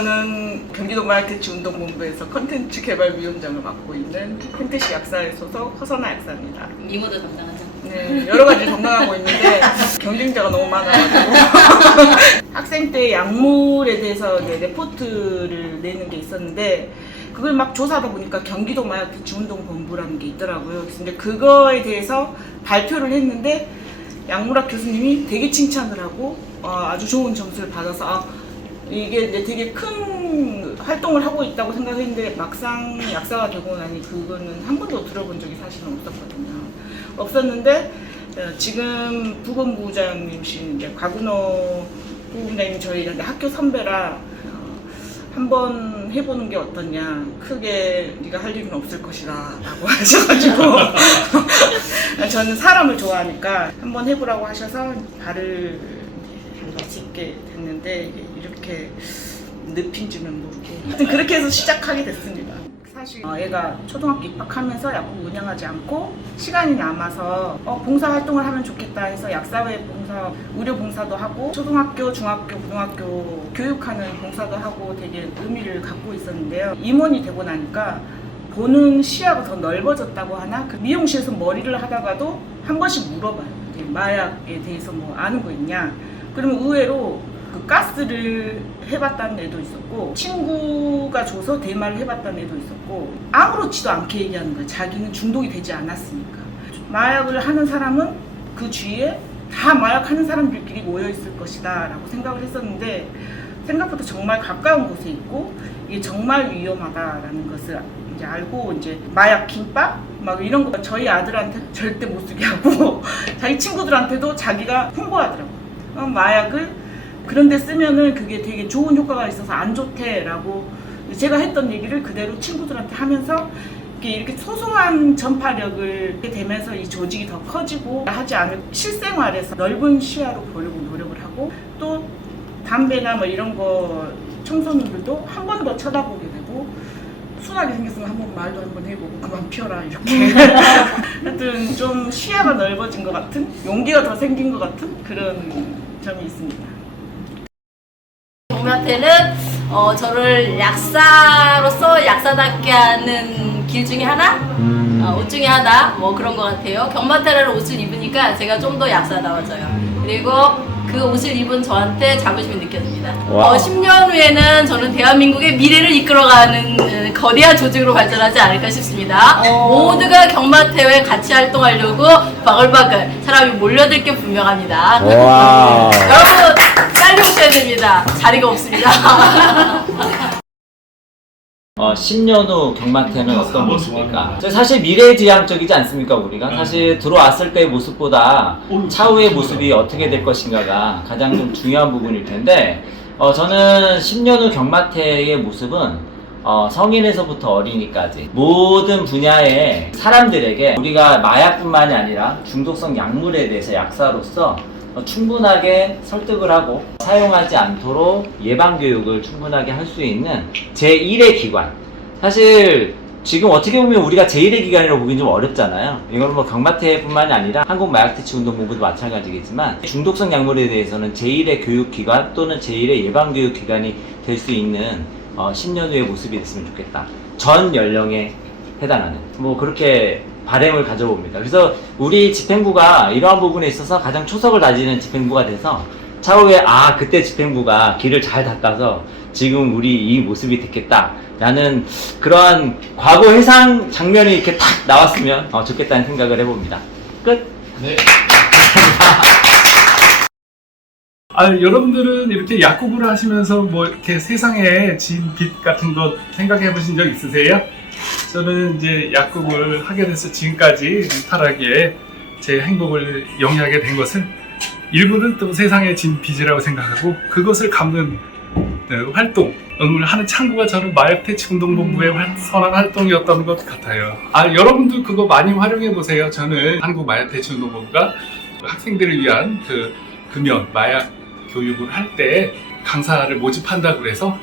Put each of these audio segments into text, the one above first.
저는 경기도 마약퇴치 운동본부에서 컨텐츠 개발 위원장을 맡고 있는 펜테시 약사의 소속 허선아 약사입니다. 미모도 담당하죠. 네, 여러 가지 담당하고 있는데 경쟁자가 너무 많아가지고 학생 때 약물에 대해서 레포트를 내는 게 있었는데 그걸 막 조사하다 보니까 경기도 마약퇴치 운동본부라는 게 있더라고요. 그래서 이제 그거에 대해서 발표를 했는데 약물학 교수님이 되게 칭찬을 하고 아주 좋은 점수를 받아서 이게 이제 되게 큰 활동을 하고 있다고 생각했는데 막상 약사가 되고 나니 그거는 한 번도 들어본 적이 사실은 없었는데 지금 부본부장님이신 이제 곽은호 부부장님 저희 학교 선배라 한번 해보는 게 어떠냐, 크게 네가 할 일은 없을 것이다 라고 하셔가지고 저는 사람을 좋아하니까 한번 해보라고 하셔서 발을 짚게 됐는데 이렇게 늪인 줄은 모르고 하여튼 그렇게 해서 시작하게 됐습니다. 사실 애가 초등학교 입학하면서 약국 운영하지 않고 시간이 남아서 봉사활동을 하면 좋겠다 해서 약사회 봉사, 의료 봉사도 하고 초등학교, 중학교, 고등학교 교육하는 봉사도 하고 되게 의미를 갖고 있었는데요. 임원이 되고 나니까 보는 시야가 더 넓어졌다고 하나? 그 미용실에서 머리를 하다가도 한 번씩 물어봐요. 마약에 대해서 뭐 아는 거 있냐? 그러면 의외로 그 가스를 해봤다는 애도 있었고 친구가 줘서 대마를 해봤다는 애도 있었고 아무렇지도 않게 얘기하는 거예요. 자기는 중독이 되지 않았으니까. 마약을 하는 사람은 그 주위에 다 마약하는 사람들끼리 모여있을 것이다 라고 생각을 했었는데 생각보다 정말 가까운 곳에 있고 이게 정말 위험하다라는 것을 이제 알고 이제 마약 김밥 막 이런 거 저희 아들한테 절대 못 쓰게 하고 자기 친구들한테도 자기가 홍보하더라고요. 마약을 그런데 쓰면은 그게 되게 좋은 효과가 있어서 안 좋대라고 제가 했던 얘기를 그대로 친구들한테 하면서 이렇게 소소한 전파력을 되면서 이 조직이 더 커지고 하지 않을 실생활에서 넓은 시야로 보려고 노력을 하고 또 담배나 뭐 이런 거 청소년들도 한 번 더 쳐다보게 되고 순하게 생겼으면 한번 말도 한번 해보고 그만 피워라 이렇게 하여튼 좀 시야가 넓어진 것 같은 용기가 더 생긴 것 같은 그런 점이 있습니다. 저한테는 저를 약사로서 약사답게 하는 길 중에 하나? 옷 중에 하나? 뭐 그런 것 같아요. 경마테라를 옷을 입으니까 제가 좀 더 약사다워져요. 그리고 그 옷을 입은 저한테 자부심이 느껴집니다. 10년 후에는 저는 대한민국의 미래를 이끌어가는 거대한 조직으로 발전하지 않을까 싶습니다. 모두가 경마태에 같이 활동하려고 바글바글 사람이 몰려들 게 분명합니다. 여러분 빨리 오셔야 됩니다. 자리가 없습니다. 10년 후 경마태는 어떤 모습일까? 사실 미래지향적이지 않습니까, 우리가? 사실 들어왔을 때의 모습보다 차후의 모습이 어떻게 될 것인가가 가장 좀 중요한 부분일 텐데, 저는 10년 후 경마태의 모습은 성인에서부터 어린이까지 모든 분야의 사람들에게 우리가 마약뿐만이 아니라 중독성 약물에 대해서 약사로서 충분하게 설득을 하고 사용하지 않도록 예방교육을 충분하게 할 수 있는 제1의 기관. 사실 지금 어떻게 보면 우리가 제1의 기관이라고 보기는 좀 어렵잖아요. 이건 뭐 경마태뿐만이 아니라 한국마약퇴치운동본부도 마찬가지겠지만 중독성 약물에 대해서는 제1의 교육기관 또는 제1의 예방교육기관이 될 수 있는 10년 후의 모습이 됐으면 좋겠다. 전 연령에 해당하는 뭐 그렇게 바람을 가져봅니다. 그래서 우리 집행부가 이러한 부분에 있어서 가장 초석을 다지는 집행부가 돼서 차후에 그때 집행부가 길을 잘 닦아서 지금 우리 이 모습이 됐겠다 라는 그러한 과거 회상 장면이 이렇게 탁 나왔으면 좋겠다는 생각을 해봅니다. 끝! 네. 여러분들은 이렇게 약국을 하시면서 뭐 이렇게 세상에 진 빛 같은 거 생각해 보신 적 있으세요? 저는 이제 약국을 하게 돼서 지금까지 무탈하게 제 행복을 영위하게 된 것을 일부는 또 세상의 진 빛이라고 생각하고 그것을 감는 활동을 하는 창구가 저는 마약퇴치운동본부의 선한 활동이었던 것 같아요. 여러분도 그거 많이 활용해 보세요. 저는 한국마약퇴치운동본부가 학생들을 위한 그 금연, 마약 교육을 할 때 강사를 모집한다고 그래서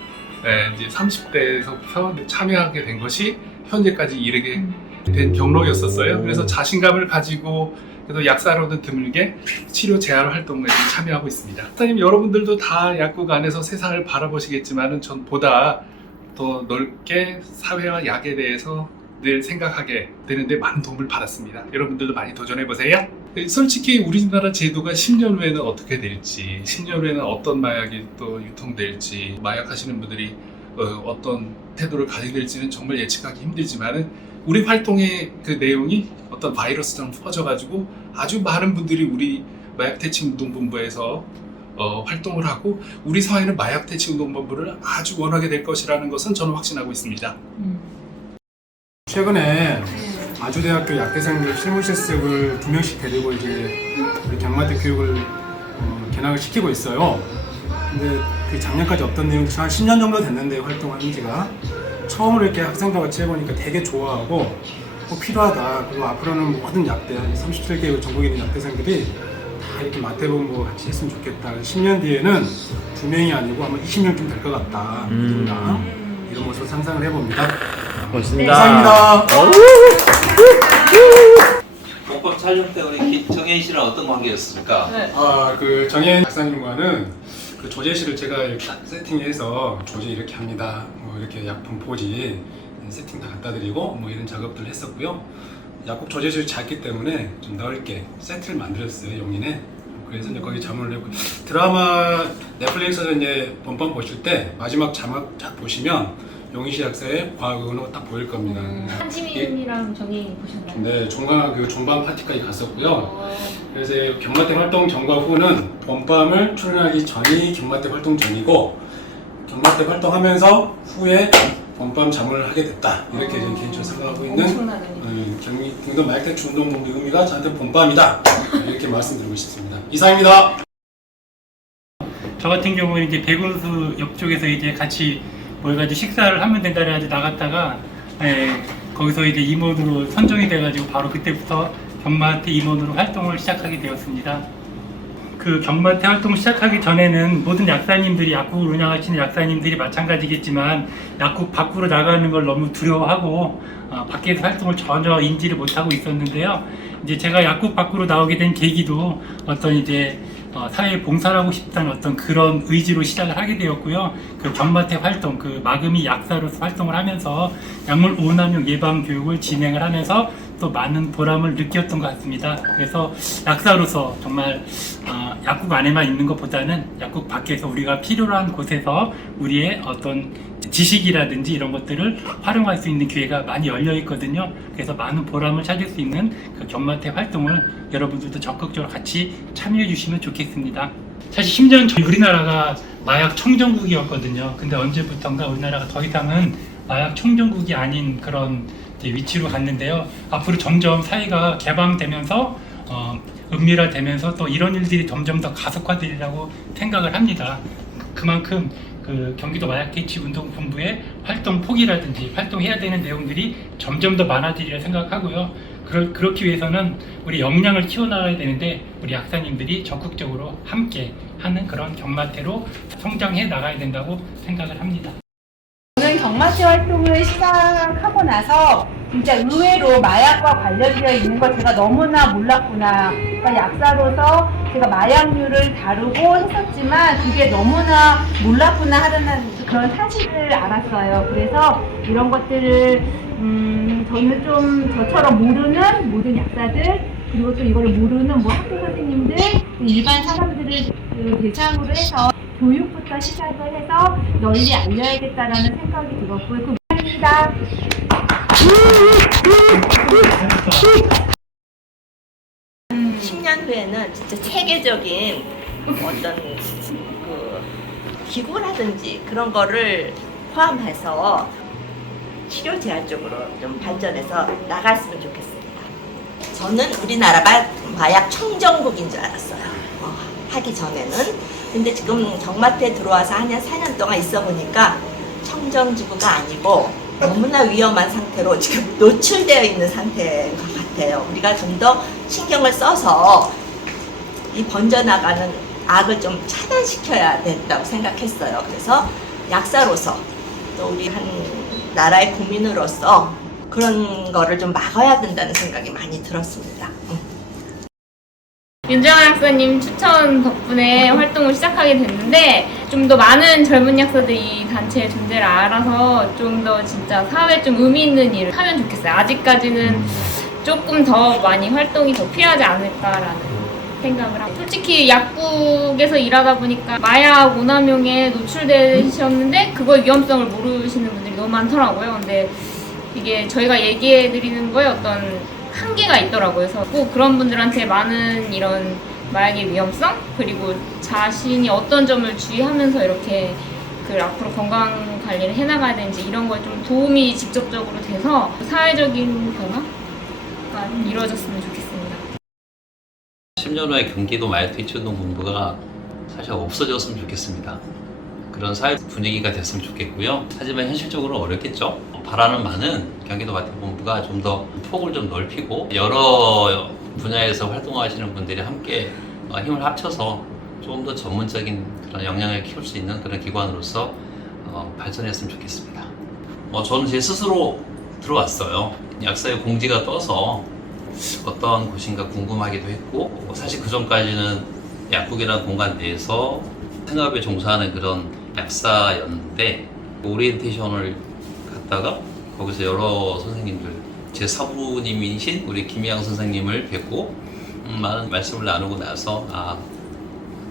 이제 30대에서부터 참여하게 된 것이 현재까지 이르게 된 경로였었어요. 그래서 자신감을 가지고 그래서 약사로는 드물게 치료 재활 활동에 참여하고 있습니다. 선생님, 여러분들도 다 약국 안에서 세상을 바라보시겠지만은 전 보다 더 넓게 사회와 약에 대해서 늘 생각하게 되는데 많은 도움을 받았습니다. 여러분들도 많이 도전해보세요. 솔직히 우리나라 제도가 10년 후에는 어떻게 될지, 10년 후에는 어떤 마약이 또 유통될지, 마약 하시는 분들이 어떤 태도를 가지게 될지는 정말 예측하기 힘들지만은 우리 활동의 그 내용이 어떤 바이러스처럼 퍼져가지고 아주 많은 분들이 우리 마약퇴치운동본부에서 활동을 하고 우리 사회는 마약퇴치운동본부를 아주 원하게 될 것이라는 것은 저는 확신하고 있습니다. 최근에 아주대학교 약대생들 실무 실습을 2명씩 데리고 이제 우리 경마대 교육을 견학을 시키고 있어요. 근데 그 작년까지 없던 내용이 한 10년 정도 됐는데 활동한 지가 처음으로 이렇게 학생과 같이 해보니까 되게 좋아하고 필요하다. 그리고 앞으로는 모든 약대, 37개 전국에 있는 약대생들이 다 이렇게 마태본부 같이 했으면 좋겠다. 10년 뒤에는 2명이 아니고 아마 20명쯤 될 것 같다. 이런 모습을 상상을 해봅니다. 고맙습니다. 감사합니다. 공법 촬영 때 우리 정혜인 씨는 어떤 관계였습니까? 네. 그 정혜인 박사님과는 그 조제실을 제가 이렇게 세팅해서 조제 이렇게 합니다. 뭐 이렇게 약품 포지 세팅 다 갖다 드리고 뭐 이런 작업들을 했었고요. 약국 조제실이 작기 때문에 좀 넓게 세트를 만들었어요, 용인에. 그래서 이제 거기 자문을 했고, 드라마 넷플릭스에서 이제 본방 보실 때 마지막 자막 쫙 보시면 용인시 약사의 과학으로 딱 보일 겁니다. 한지민이랑 정혜인 보셨나요? 네, 종방 파티까지 갔었고요. 그래서 경마대 활동 전과 후는 본밤을 출연하기 전이 경마대 활동 전이고, 경마대 활동하면서 후에 본밤 자문을 하게 됐다. 이렇게 저는 개인적으로 생각하고 있는 경기도 마약퇴치운동본부 의미가 저한테 본밤이다. 이렇게 말씀드리고 싶습니다. 이상입니다. 저 같은 경우는 이제 백운수 옆쪽에서 이제 같이 모여가지고 식사를 하면 된다 해가지고 나갔다가 거기서 이제 임원으로 선정이 돼가지고 바로 그때부터 경마태 임원으로 활동을 시작하게 되었습니다. 그 경마태 활동 시작하기 전에는 모든 약사님들이, 약국을 운영하시는 약사님들이 마찬가지겠지만 약국 밖으로 나가는 걸 너무 두려워하고 밖에서 활동을 전혀 인지를 못하고 있었는데요. 이제 제가 약국 밖으로 나오게 된 계기도 어떤 이제 사회에 봉사를 하고 싶다는 어떤 그런 의지로 시작을 하게 되었고요. 그 경마태 활동, 그 마금이 약사로서 활동을 하면서 약물 오남용 예방 교육을 진행을 하면서 또 많은 보람을 느꼈던 것 같습니다. 그래서 약사로서 정말 약국 안에만 있는 것보다는 약국 밖에서 우리가 필요로 한 곳에서 우리의 어떤 지식이라든지 이런 것들을 활용할 수 있는 기회가 많이 열려 있거든요. 그래서 많은 보람을 찾을 수 있는 그 경마태 활동을 여러분들도 적극적으로 같이 참여해 주시면 좋겠습니다. 사실 10년 전 우리나라가 마약 청정국이었거든요. 근데 언제부턴가 우리나라가 더 이상은 마약 청정국이 아닌 그런 위치로 갔는데요. 앞으로 점점 사회가 개방되면서 은밀화되면서 또 이런 일들이 점점 더 가속화되리라고 생각을 합니다. 그만큼 그 경기도 마약퇴치운동본부의 활동 폭이라든지 활동해야 되는 내용들이 점점 더 많아지리라 생각하고요. 그렇기 위해서는 우리 역량을 키워나가야 되는데 우리 약사님들이 적극적으로 함께 하는 그런 경마태로 성장해 나가야 된다고 생각을 합니다. 저는 경마체 활동을 시작하고 나서 진짜 의외로 마약과 관련되어 있는 걸 제가 너무나 몰랐구나. 그러니까 약사로서 제가 마약류를 다루고 했었지만 그게 너무나 몰랐구나 하는 그런 사실을 알았어요. 그래서 이런 것들을 저는 좀 저처럼 모르는 모든 약사들, 그리고 또 이걸 모르는 뭐 학교 선생님들, 일반 사람들을 대상으로 해서 교육부터 시작을 해서 널리 알려야겠다라는 생각이 들었고요. 감사합니다. 10년 후에는 진짜 체계적인 어떤 그 기구라든지 그런 거를 포함해서 치료 재활 쪽으로 좀 발전해서 나갔으면 좋겠습니다. 저는 우리나라가 마약 청정국인 줄 알았어요. 하기 전에는. 근데 지금 경마태에 들어와서 한 4년 동안 있어 보니까 청정지구가 아니고 너무나 위험한 상태로 지금 노출되어 있는 상태인 것 같아요. 우리가 좀 더 신경을 써서 이 번져나가는 악을 좀 차단시켜야 된다고 생각했어요. 그래서 약사로서 또 우리 한 나라의 국민으로서 그런 거를 좀 막아야 된다는 생각이 많이 들었습니다. 윤정아 약사님 추천 덕분에 활동을 시작하게 됐는데 좀 더 많은 젊은 약사들이 이 단체의 존재를 알아서 좀 더 진짜 사회에 좀 의미 있는 일을 하면 좋겠어요. 아직까지는 조금 더 많이 활동이 더 필요하지 않을까라는 생각을 하고, 솔직히 약국에서 일하다 보니까 마약 오남용에 노출되셨는데 그거의 위험성을 모르시는 분들이 너무 많더라고요. 근데 이게 저희가 얘기해 드리는 거에 어떤 한계가 있더라고요. 그래서 꼭 그런 분들한테 많은 이런 마약의 위험성, 그리고 자신이 어떤 점을 주의하면서 이렇게 그 앞으로 건강 관리를 해나가야 되는지 이런 거에 좀 도움이 직접적으로 돼서 사회적인 변화가 이루어졌으면 좋겠습니다. 10년 후에 경기도 마약 퇴치운동 본부가 사실 없어졌으면 좋겠습니다. 그런 사회 분위기가 됐으면 좋겠고요. 하지만 현실적으로 어렵겠죠. 바라는 바는 경기도 마태본부가 좀 더 폭을 좀 넓히고 여러 분야에서 활동하시는 분들이 함께 힘을 합쳐서 조금 더 전문적인 그런 역량을 키울 수 있는 그런 기관으로서 발전했으면 좋겠습니다. 저는 제 스스로 들어왔어요. 약사의 공지가 떠서 어떤 곳인가 궁금하기도 했고, 사실 그 전까지는 약국이라는 공간 내에서 생업에 종사하는 그런 약사였는데, 오리엔테이션을 갔다가 거기서 여러 선생님들, 제 사부님이신 우리 김희양 선생님을 뵙고 많은 말씀을 나누고 나서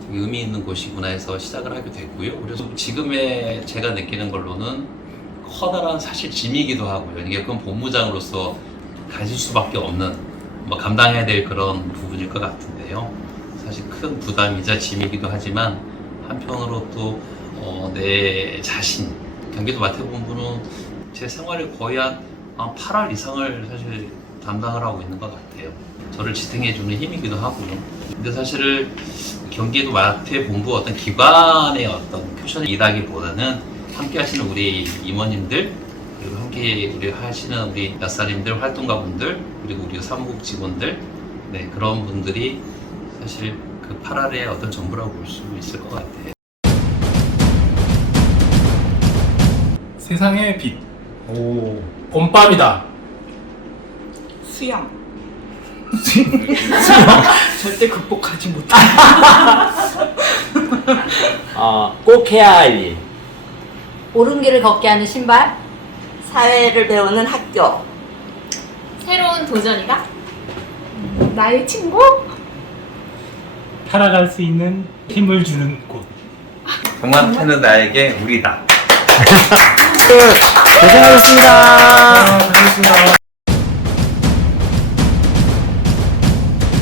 되게 의미 있는 곳이구나 해서 시작을 하게 됐고요. 그래서 지금의 제가 느끼는 걸로는 커다란 사실 짐이기도 하고요. 이게 그건 본부장으로서 가질 수밖에 없는 감당해야 될 그런 부분일 것 같은데요. 사실 큰 부담이자 짐이기도 하지만 한편으로 또 내 자신, 경기도 마태본부는 제 생활을 거의 한 8할 이상을 사실 담당을 하고 있는 것 같아요. 저를 지탱해주는 힘이기도 하고요. 근데 사실 경기도 마태본부 어떤 기관의 어떤 큐션이라기보다는 함께 하시는 우리 임원님들, 그리고 함께 우리 하시는 우리 약사님들, 활동가분들, 그리고 우리 사무국 직원들, 네, 그런 분들이 사실 그 8할의 어떤 전부라고 볼 수 있을 것 같아요. 세상의 빛. 봄밤이다. 수영. 절대 극복하지 못해. 꼭 해야 할 일. 옳은 길을 걷게 하는 신발. 사회를 배우는 학교. 새로운 도전이다. 나의 친구? 살아갈 수 있는 힘을 주는 곳. 경마태는 나에게 우리다. 고생하셨습니다. 고맙습니다.